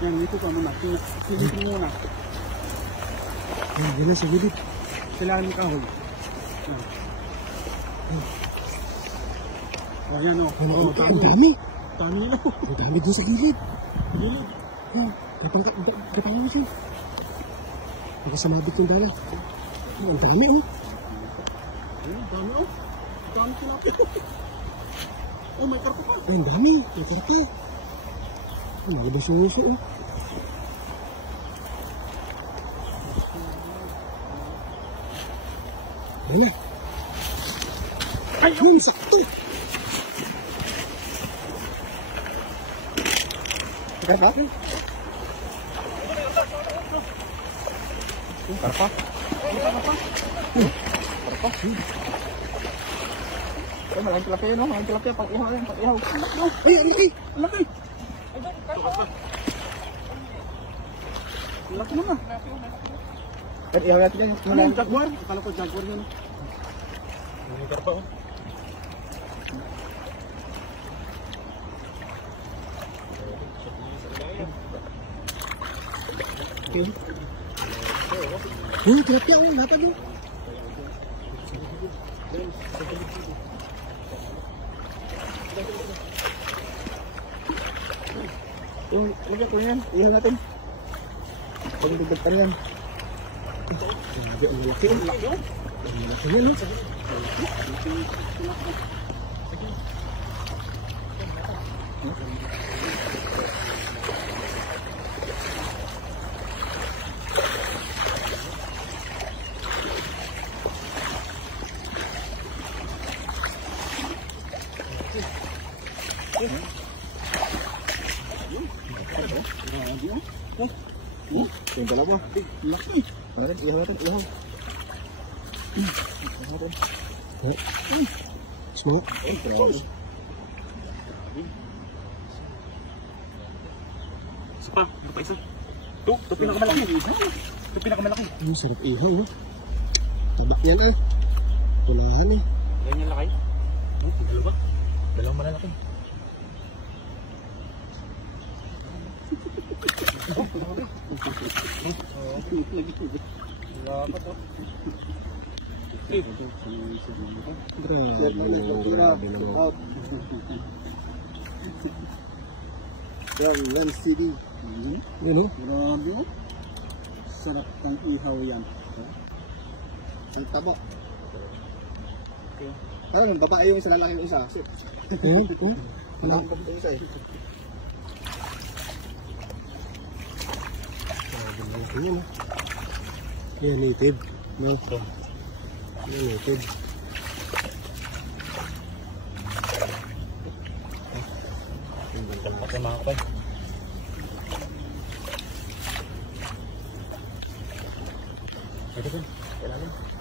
Yan, dito ka muna. Pilitin mo muna. Yan, yan sa gilid. Kailangan mo kahoy. Ayan o. Ang dami. Dami nila o. Ang dami doon sa gilid. Gilid. Kapang mo siya. Baka sumabit yung dala. Ang dami o. Ang dami o. Ang dami sinapit o. Oh, may karpa pa. Ang dami. May karpa. Ang malabas yung uso o. Wala. Ay, yun, sakto. Karpa? Karpa? Karpa? Ay, malaking tilapia no? Malaking tilapia. Pag-ihaw yan, pag-ihaw. Ay, ang laki. Ang laki. Ang laki naman. Pag-ihaw natin yan. Ano yung jaguar? Akala ko jaguar yan. May karpa o. Okay. Uy, tilapia o. Natag o. Yung lagyan ko yan. Ihaw natin. Pag-dagdag pa yan. Ang laki o. Ang laki o. Ang laki yan o. Yung dalawa. Laki. Parang ihaw natin. Ihaw. Smoke. Isa pa. Ito pa isa. Ito pinakamalaki. Ito pinakamalaki. Ang sarap ihaw o. Taba yan ah. Tunahan eh. Ganyan laki. Dalawa. Dalawang malalaki. Grabe naman. Yan, Lens CD. Yun o. Grabe o. Sarap ng ihaw yan. Ang tabo. Parang babae yung isa, lalaki yung isa. Ayan, o. Walang kapit yung isa eh. Grabe malaki yan o. Yan, native. No? Yan, native. Laki mga kapay. Ito po. Kailangan.